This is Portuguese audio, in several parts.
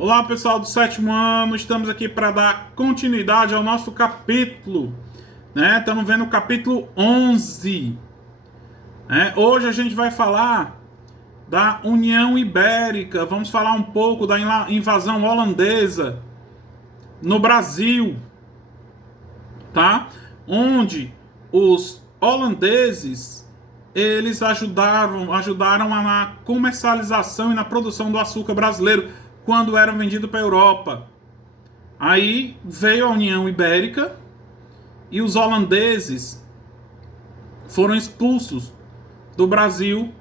Olá, pessoal do sétimo ano, estamos aqui para dar continuidade ao nosso capítulo, né? Estamos vendo o capítulo 11, né? Hoje a gente vai falar da União Ibérica, vamos falar um pouco da invasão holandesa no Brasil, tá? Onde os holandeses eles ajudaram na comercialização e na produção do açúcar brasileiro quando era vendido para a Europa. Aí veio a União Ibérica e os holandeses foram expulsos do Brasil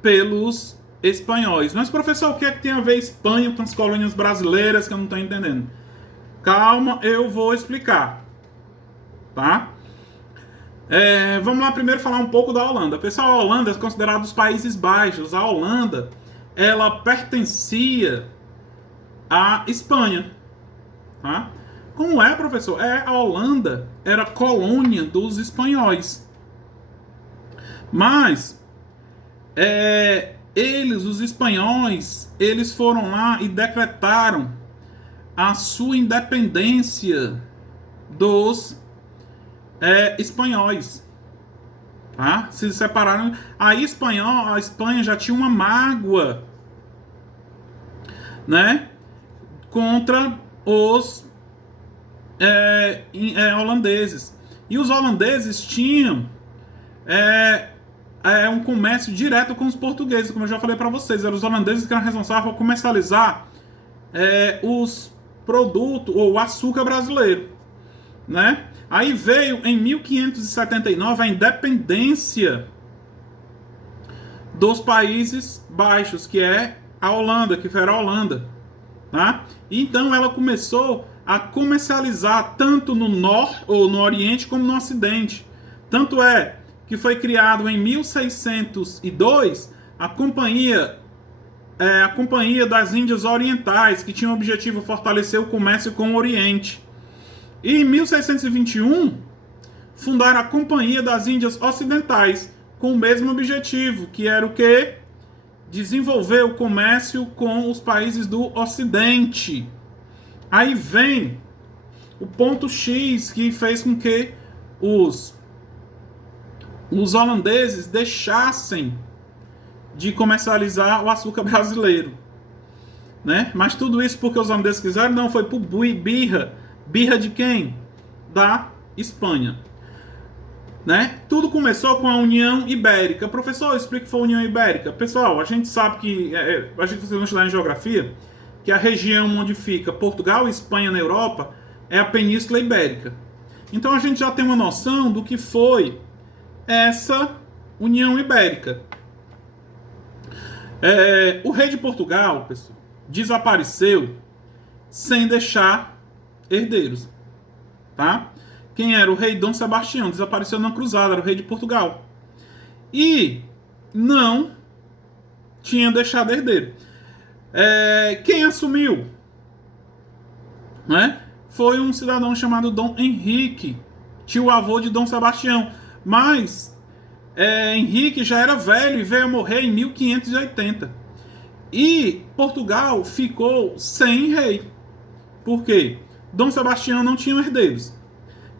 pelos espanhóis. Mas, professor, o que é que tem a ver Espanha com as colônias brasileiras que eu não estou entendendo? Calma, eu vou explicar, tá? Vamos lá primeiro falar um pouco da Holanda. Pessoal, a Holanda é considerada os Países Baixos. A Holanda, ela pertencia à Espanha, tá? Como é, professor? A Holanda era colônia dos espanhóis. Mas, os espanhóis, eles foram lá e decretaram a sua independência dos espanhóis, tá? Se separaram. A Espanha já tinha uma mágoa, né, contra os holandeses. E os holandeses tinham um comércio direto com os portugueses, como eu já falei para vocês. Eram os holandeses que eram responsáveis por comercializar os produtos, ou o açúcar brasileiro, né? Aí veio em 1579 a independência dos Países Baixos, que é a Holanda, que era a Holanda, tá? Então ela começou a comercializar tanto no norte ou no Oriente como no Ocidente. Tanto é que foi criado em 1602 a Companhia das Índias Orientais, que tinha o objetivo de fortalecer o comércio com o Oriente. E em 1621 fundaram a Companhia das Índias Ocidentais, com o mesmo objetivo, que era o quê? Desenvolver o comércio com os países do Ocidente. Aí vem o ponto X que fez com que os holandeses deixassem de comercializar o açúcar brasileiro, né? Mas tudo isso porque os holandeses quiseram? Não, foi por birra. Birra de quem? Da Espanha, né? Tudo começou com a União Ibérica. Professor, explica o que foi a União Ibérica. Pessoal, a gente sabe que, a gente vocês vão estudar em geografia, que a região onde fica Portugal e Espanha na Europa é a Península Ibérica. Então a gente já tem uma noção do que foi essa União Ibérica. O rei de Portugal, pessoal, desapareceu sem deixar herdeiros, tá? Quem era o rei? Dom Sebastião, desapareceu na cruzada, era o rei de Portugal. E não tinha deixado herdeiro. Quem assumiu, né? Foi um cidadão chamado Dom Henrique, tio-avô de Dom Sebastião. Mas Henrique já era velho e veio a morrer em 1580. E Portugal ficou sem rei. Por quê? Dom Sebastião não tinha herdeiros.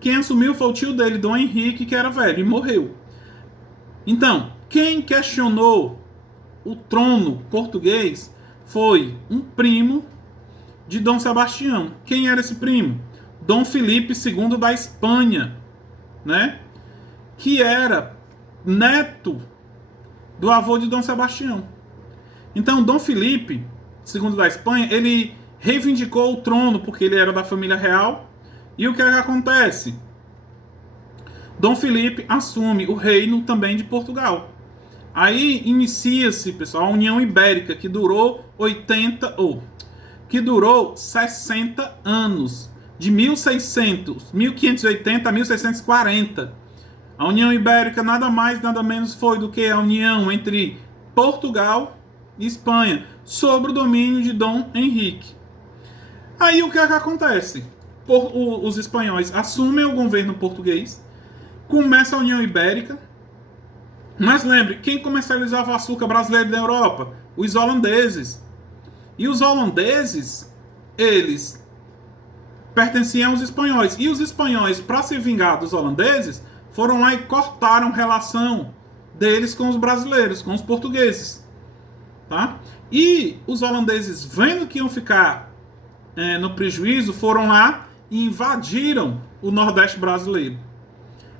Quem assumiu foi o tio dele, Dom Henrique, que era velho e morreu. Então, quem questionou o trono português foi um primo de Dom Sebastião. Quem era esse primo? Dom Filipe II da Espanha, né? Que era neto do avô de Dom Sebastião. Então, Dom Filipe II da Espanha, ele reivindicou o trono porque ele era da família real. E o que é que acontece? Dom Filipe assume o reino também de Portugal. Aí inicia-se, pessoal, a União Ibérica, que durou 60 anos, de 1580 a 1640. A União Ibérica nada mais, nada menos foi do que a união entre Portugal e Espanha, sob o domínio de Dom Henrique. Aí o que é que acontece? Os espanhóis assumem o governo português, começa a União Ibérica, mas lembre, quem comercializava o açúcar brasileiro da Europa? Os holandeses. E os holandeses, eles pertenciam aos espanhóis. E os espanhóis, para se vingar dos holandeses, foram lá e cortaram relação deles com os brasileiros, com os portugueses. Tá? E os holandeses, vendo que iam ficar no prejuízo, foram lá e invadiram o Nordeste brasileiro.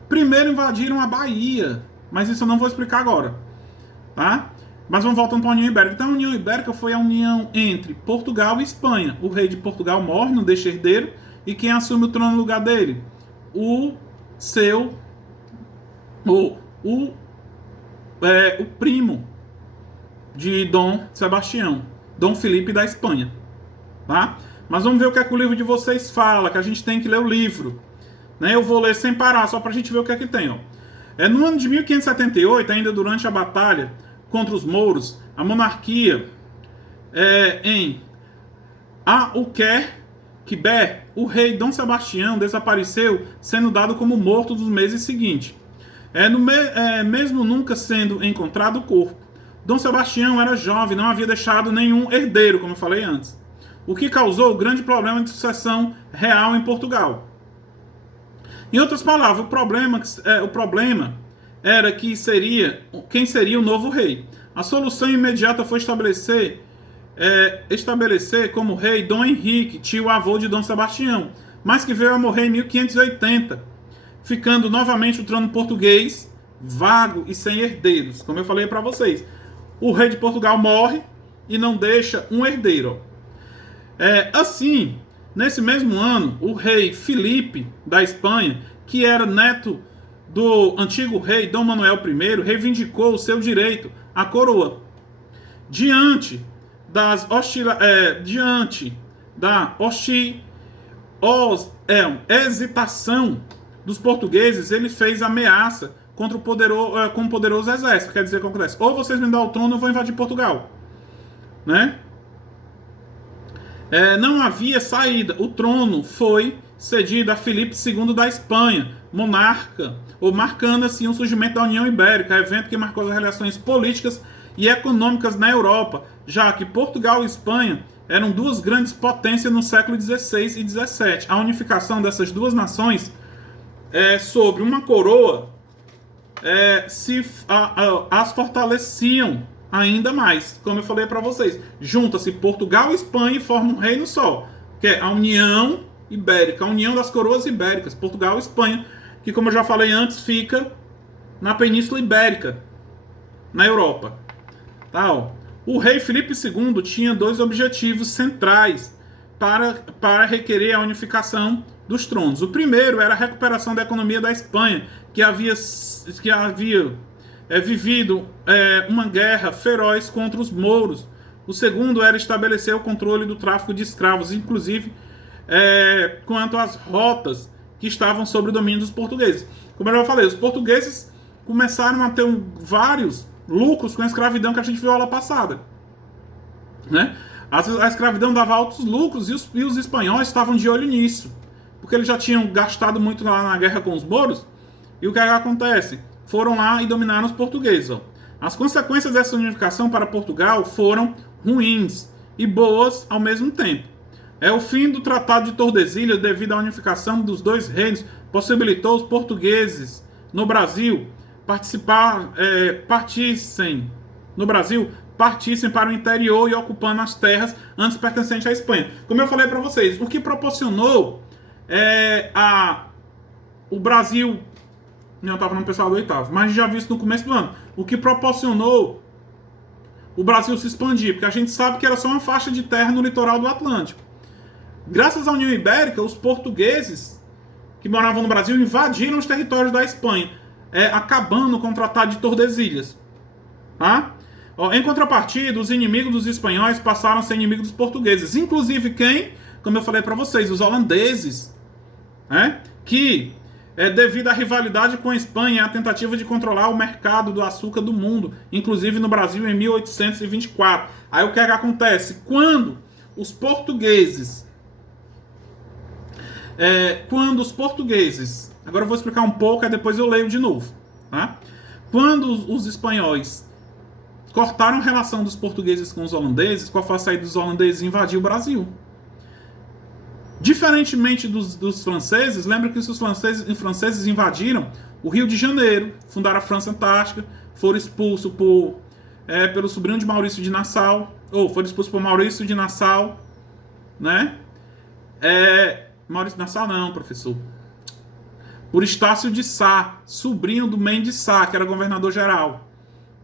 Primeiro invadiram a Bahia, mas isso eu não vou explicar agora. Tá? Mas vamos voltando para a União Ibérica. Então a União Ibérica foi a união entre Portugal e Espanha. O rei de Portugal morre, não deixa herdeiro, e quem assume o trono no lugar dele? O primo de Dom Sebastião, Dom Felipe da Espanha. Tá? Mas vamos ver o que é que o livro de vocês fala, que a gente tem que ler o livro. Né? Eu vou ler sem parar, só para a gente ver o que é que tem. Ó. No ano de 1578, ainda durante a batalha contra os mouros, a monarquia em Alquerque, o rei Dom Sebastião desapareceu, sendo dado como morto nos meses seguintes. Mesmo nunca sendo encontrado o corpo. Dom Sebastião era jovem, não havia deixado nenhum herdeiro, como eu falei antes, o que causou grande problema de sucessão real em Portugal. Em outras palavras, o problema era quem seria o novo rei. A solução imediata foi estabelecer como rei Dom Henrique, tio-avô de Dom Sebastião, mas que veio a morrer em 1580, ficando novamente o trono português vago e sem herdeiros. Como eu falei para vocês, o rei de Portugal morre e não deixa um herdeiro. Assim, nesse mesmo ano, o rei Filipe da Espanha, que era neto do antigo rei Dom Manuel I, reivindicou o seu direito à coroa. Diante da hesitação dos portugueses, ele fez ameaça contra com um poderoso exército. Quer dizer, o que acontece? Ou vocês me dão o trono, ou eu vou invadir Portugal. Né? Não havia saída. O trono foi cedido a Filipe II da Espanha, marcando assim o surgimento da União Ibérica, evento que marcou as relações políticas e econômicas na Europa, já que Portugal e Espanha eram duas grandes potências no século XVI e XVII. A unificação dessas duas nações sobre uma coroa as fortaleciam ainda mais. Como eu falei para vocês, junta-se Portugal e Espanha e forma um reino só, que é a União Ibérica, a união das coroas ibéricas, Portugal e Espanha, que, como eu já falei antes, fica na Península Ibérica, na Europa. Tá, ó. O rei Filipe II tinha dois objetivos centrais para requerer a unificação dos tronos. O primeiro era a recuperação da economia da Espanha, que havia vivido uma guerra feroz contra os mouros. O segundo era estabelecer o controle do tráfico de escravos, inclusive quanto às rotas que estavam sob o domínio dos portugueses. Como eu já falei, os portugueses começaram a ter vários lucros com a escravidão que a gente viu aula passada. Né? A escravidão dava altos lucros e os espanhóis estavam de olho nisso, porque eles já tinham gastado muito lá na guerra com os mouros. E o que acontece? Foram lá e dominaram os portugueses. Ó. As consequências dessa unificação para Portugal foram ruins e boas ao mesmo tempo. O fim do Tratado de Tordesilhas, devido à unificação dos dois reinos, possibilitou os portugueses no Brasil partissem para o interior e ocupando as terras antes pertencentes à Espanha. Como eu falei para vocês, o que proporcionou o Brasil... Não, estava no pessoal do oitavo, mas já vi isso no começo do ano. O que proporcionou o Brasil se expandir, porque a gente sabe que era só uma faixa de terra no litoral do Atlântico. Graças à União Ibérica, os portugueses que moravam no Brasil invadiram os territórios da Espanha, acabando com o Tratado de Tordesilhas. Tá? Em contrapartida, os inimigos dos espanhóis passaram a ser inimigos dos portugueses. Inclusive quem? Como eu falei para vocês, os holandeses. Que, devido à rivalidade com a Espanha, a tentativa de controlar o mercado do açúcar do mundo, inclusive no Brasil em 1824. Aí o que acontece? Quando os portugueses... Agora eu vou explicar um pouco, e depois eu leio de novo. Tá? Quando os espanhóis cortaram a relação dos portugueses com os holandeses com a saída dos holandeses invadir o Brasil. Diferentemente dos franceses, lembra que os franceses invadiram o Rio de Janeiro, fundaram a França Antártica, foram expulsos pelo sobrinho de Maurício de Nassau, ou foram expulsos por Maurício de Nassau, né? Maurício de Nassau não, professor. Por Estácio de Sá, sobrinho do Mendes de Sá, que era governador-geral,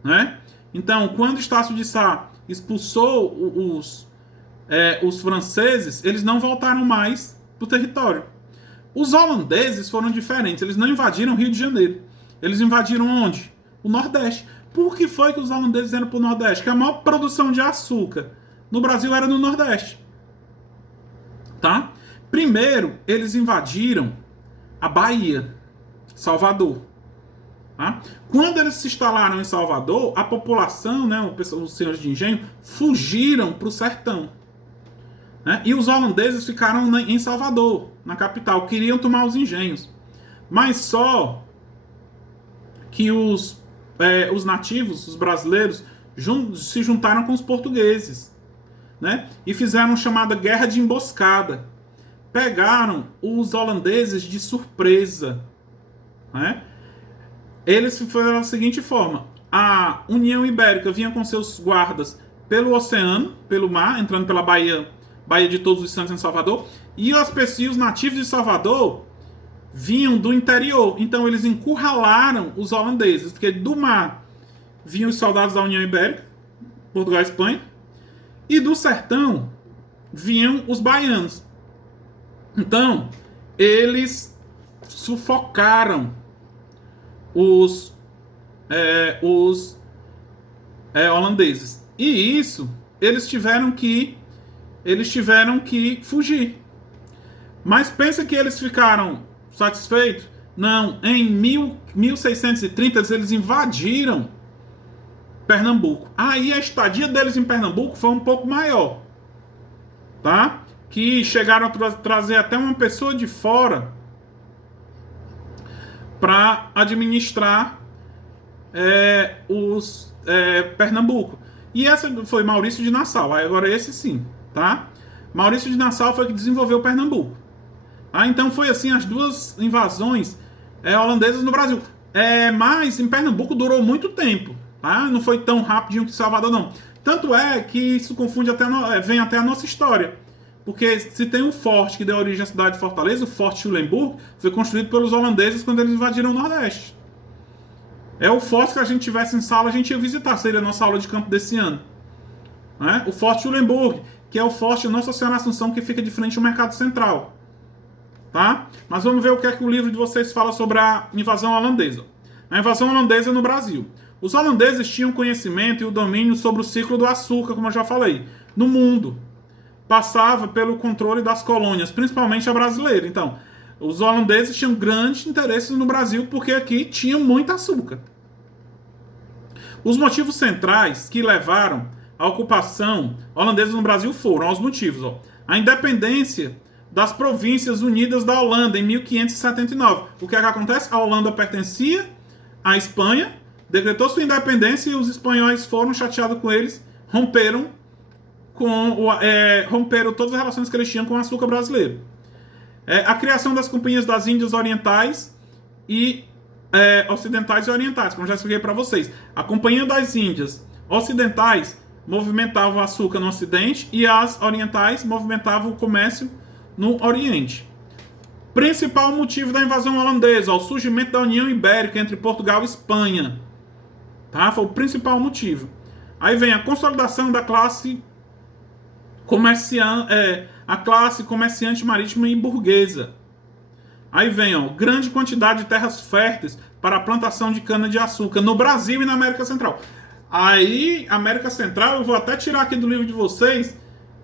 né? Então, quando Estácio de Sá expulsou os franceses, eles não voltaram mais para o território. Os holandeses foram diferentes, eles não invadiram o Rio de Janeiro. Eles invadiram onde? O Nordeste. Por que foi que os holandeses eram para o Nordeste? Porque a maior produção de açúcar no Brasil era no Nordeste. Tá? Primeiro, eles invadiram a Bahia, Salvador. Tá? Quando eles se instalaram em Salvador, a população, né, os senhores de engenho, fugiram para o sertão. Né? E os holandeses ficaram em Salvador, na capital, queriam tomar os engenhos. Mas só que os nativos, os brasileiros, se juntaram com os portugueses, né? E fizeram a chamada Guerra de Emboscada. Pegaram os holandeses de surpresa. Né? Eles fizeram da seguinte forma: a União Ibérica vinha com seus guardas pelo oceano, pelo mar, entrando pela Baía de Todos os Santos em Salvador, e os nativos de Salvador vinham do interior. Então eles encurralaram os holandeses, porque do mar vinham os soldados da União Ibérica, Portugal e Espanha, e do sertão vinham os baianos. Então eles sufocaram os holandeses. E isso, eles tiveram que fugir. Mas pensa que eles ficaram satisfeitos? Não, em 1630 eles invadiram Pernambuco. Aí a estadia deles em Pernambuco foi um pouco maior, tá? Que chegaram a trazer até uma pessoa de fora para administrar Pernambuco. E essa foi Maurício de Nassau. Agora esse sim, tá? Maurício de Nassau foi que desenvolveu Pernambuco. Então foi assim as duas invasões holandesas no Brasil. Mas em Pernambuco durou muito tempo, tá? Não foi tão rapidinho que Salvador, não. Tanto é que isso confunde vem até a nossa história. Porque se tem um forte que deu origem à cidade de Fortaleza, o Forte Schulenburg, foi construído pelos holandeses quando eles invadiram o Nordeste. É o forte que a gente tivesse em sala, a gente ia visitar, seria a nossa aula de campo desse ano. Né? O Forte Schulenburg, que é o forte Nossa Senhora Assunção, que fica de frente ao Mercado Central. Tá? Mas vamos ver o que é que o livro de vocês fala sobre a invasão holandesa. A invasão holandesa no Brasil. Os holandeses tinham conhecimento e o domínio sobre o ciclo do açúcar, como eu já falei, no mundo. Passava pelo controle das colônias, principalmente a brasileira. Então, os holandeses tinham grandes interesses no Brasil, porque aqui tinha muito açúcar. Os motivos centrais que levaram à ocupação holandesa no Brasil foram os motivos. A independência das Províncias Unidas da Holanda, em 1579. O que é que acontece? A Holanda pertencia à Espanha, decretou sua independência e os espanhóis foram chateados com eles, romperam todas as relações que eles tinham com o açúcar brasileiro. A criação das companhias das Índias Orientais e Ocidentais e Orientais, como já expliquei para vocês. A Companhia das Índias Ocidentais movimentava o açúcar no Ocidente e as Orientais movimentavam o comércio no Oriente. Principal motivo da invasão holandesa, o surgimento da União Ibérica entre Portugal e Espanha. Tá? Foi o principal motivo. Aí vem a consolidação da classe comerciante marítima e burguesa. Aí vem, grande quantidade de terras férteis para a plantação de cana-de-açúcar no Brasil e na América Central. Aí, América Central, eu vou até tirar aqui do livro de vocês,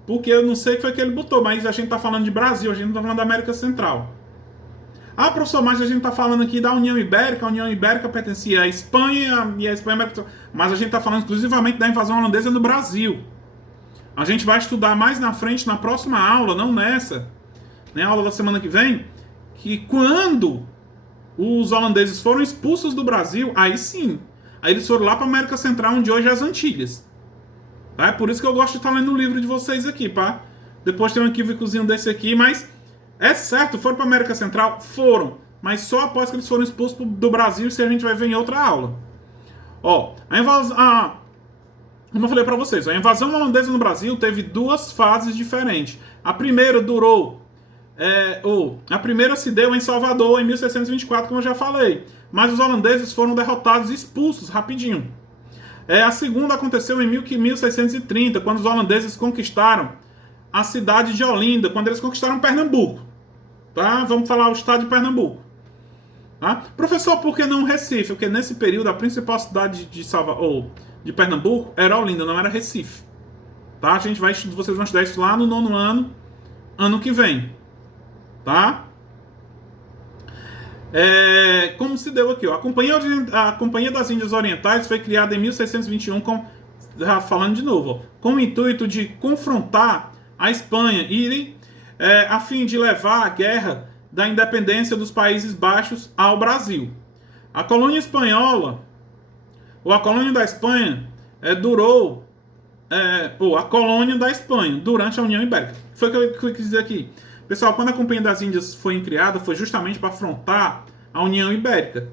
porque eu não sei o que foi que ele botou, mas a gente está falando de Brasil, a gente não está falando da América Central. Professor, mas a gente está falando aqui da União Ibérica, a União Ibérica pertencia à Espanha e a Espanha, mas a gente está falando exclusivamente da invasão holandesa no Brasil. A gente vai estudar mais na frente, na próxima aula, não nessa, né, aula da semana que vem, que quando os holandeses foram expulsos do Brasil, aí sim, Aí eles foram lá para América Central, onde hoje é as Antilhas. Tá? É por isso que eu gosto de estar lendo o livro de vocês aqui, pá. Depois tem um equívocozinho desse aqui, mas é certo, foram para América Central? Foram. Mas só após que eles foram expulsos do Brasil, isso a gente vai ver em outra aula. Ó, como eu falei para vocês, a invasão holandesa no Brasil teve duas fases diferentes. A primeira durou... a primeira se deu em Salvador, em 1624, como eu já falei. Mas os holandeses foram derrotados e expulsos rapidinho. A segunda aconteceu em 1630, quando os holandeses conquistaram a cidade de Olinda, quando eles conquistaram Pernambuco. Tá? Vamos falar o estado de Pernambuco. Tá? Professor, por que não Recife? Porque nesse período a principal cidade de Pernambuco era Olinda, não era Recife. Tá? Vocês vão estudar isso lá no 9º ano que vem. Tá? Como se deu aqui, ó. A Companhia das Índias Orientais foi criada em 1621, falando de novo, ó, com o intuito de confrontar a Espanha e a fim de levar a guerra da independência dos Países Baixos ao Brasil. A colônia espanhola, ou a colônia da Espanha, a colônia da Espanha durante a União Ibérica. Foi o que eu quis dizer aqui. Pessoal, quando a Companhia das Índias foi criada, foi justamente para afrontar a União Ibérica.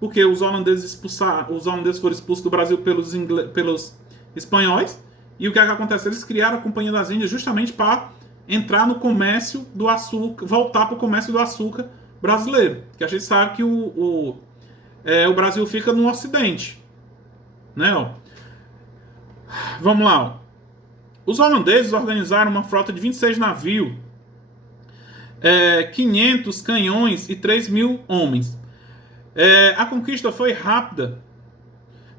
Porque os holandeses foram expulsos do Brasil pelos espanhóis. E o que acontece? Eles criaram a Companhia das Índias justamente para entrar no comércio do açúcar, voltar para o comércio do açúcar brasileiro. Que a gente sabe que o Brasil fica no Ocidente. Né, ó. Vamos lá. Ó. Os holandeses organizaram uma frota de 26 navios, 500 canhões e 3.000 homens. A conquista foi rápida,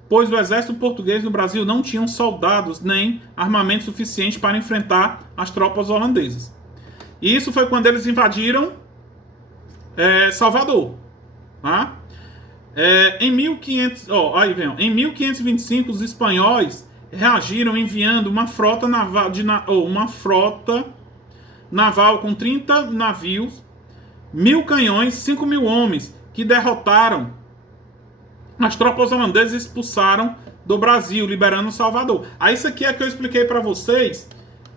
pois o exército português no Brasil não tinha soldados nem armamento suficiente para enfrentar as tropas holandesas. E isso foi quando eles invadiram Salvador. Tá? Em 1525, os espanhóis reagiram enviando uma frota naval com 30 navios, 1.000 canhões, 5.000 homens, que derrotaram as tropas holandesas e expulsaram do Brasil, liberando Salvador. Aí isso aqui é que eu expliquei para vocês,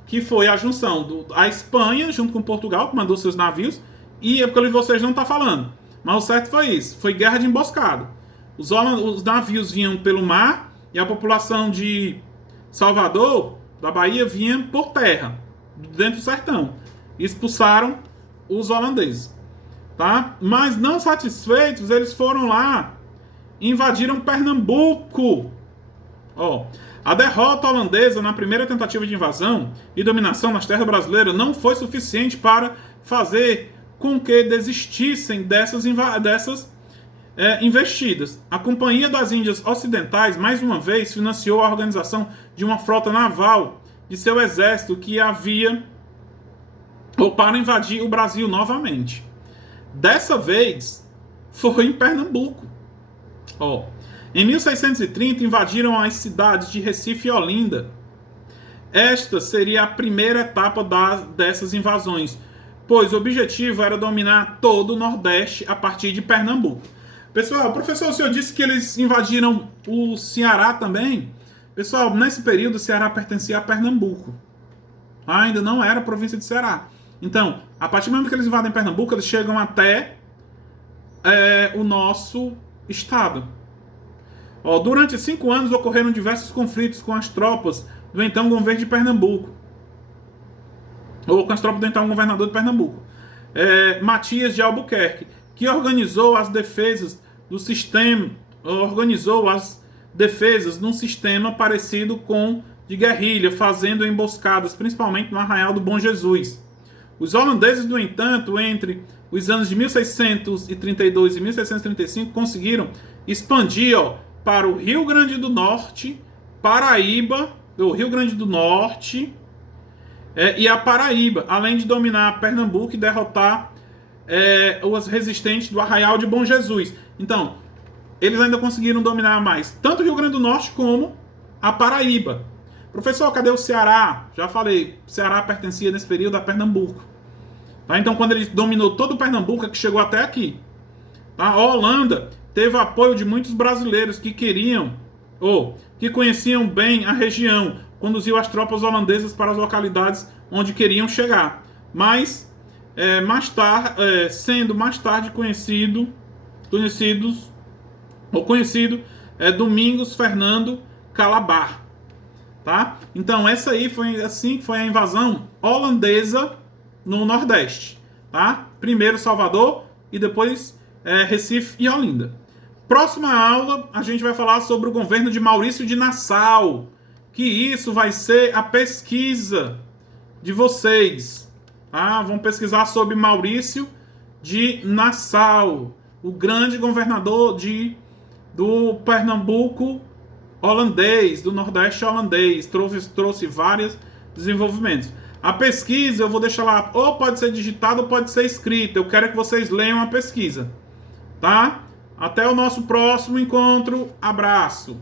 que foi a junção da Espanha, junto com Portugal, que mandou seus navios, e é porque vocês não estão falando. Mas o certo foi isso, foi guerra de emboscada. Os navios vinham pelo mar, e a população de Salvador, da Bahia, vinha por terra, dentro do sertão. E expulsaram os holandeses. Tá? Mas não satisfeitos, eles foram lá e invadiram Pernambuco. Ó, a derrota holandesa na primeira tentativa de invasão e dominação nas terras brasileiras não foi suficiente para fazer com que desistissem dessas investidas. A Companhia das Índias Ocidentais, mais uma vez, financiou a organização de uma frota naval de seu exército que para invadir o Brasil novamente. Dessa vez, foi em Pernambuco. Ó, em 1630, invadiram as cidades de Recife e Olinda. Esta seria a primeira etapa dessas invasões, pois o objetivo era dominar todo o Nordeste a partir de Pernambuco. Pessoal, professor, o senhor disse que eles invadiram o Ceará também? Pessoal, nesse período o Ceará pertencia a Pernambuco. Ainda não era a província de Ceará. Então, a partir do momento que eles invadem Pernambuco, eles chegam até o nosso estado. Ó, durante 5 anos ocorreram diversos conflitos com as tropas do então governo de Pernambuco. Ou com as tropas do então governador de Pernambuco. Matias de Albuquerque, que organizou as defesas do sistema, num sistema parecido com de guerrilha, fazendo emboscadas, principalmente no Arraial do Bom Jesus. Os holandeses, no entanto, entre os anos de 1632 e 1635, conseguiram expandir para o Rio Grande do Norte, Paraíba, o Rio Grande do Norte e a Paraíba, além de dominar Pernambuco e derrotar os resistentes do Arraial de Bom Jesus. Então, eles ainda conseguiram dominar mais tanto o Rio Grande do Norte como a Paraíba. Professor, cadê o Ceará? Já falei, o Ceará pertencia nesse período a Pernambuco. Tá? Então, quando ele dominou todo o Pernambuco, é que chegou até aqui. Tá? A Holanda teve apoio de muitos brasileiros que queriam, ou que conheciam bem a região, conduziu as tropas holandesas para as localidades onde queriam chegar. Mas, sendo mais tarde conhecido Domingos Fernando Calabar. Tá? Então, essa aí foi assim que foi a invasão holandesa no Nordeste. Tá? Primeiro Salvador e depois Recife e Olinda. Próxima aula, a gente vai falar sobre o governo de Maurício de Nassau. Que isso vai ser a pesquisa de vocês. Tá? Vamos pesquisar sobre Maurício de Nassau, o grande governador do Pernambuco holandês, do Nordeste holandês. Trouxe vários desenvolvimentos. A pesquisa eu vou deixar lá, ou pode ser digitada ou pode ser escrita. Eu quero que vocês leiam a pesquisa. Tá? Até o nosso próximo encontro. Abraço.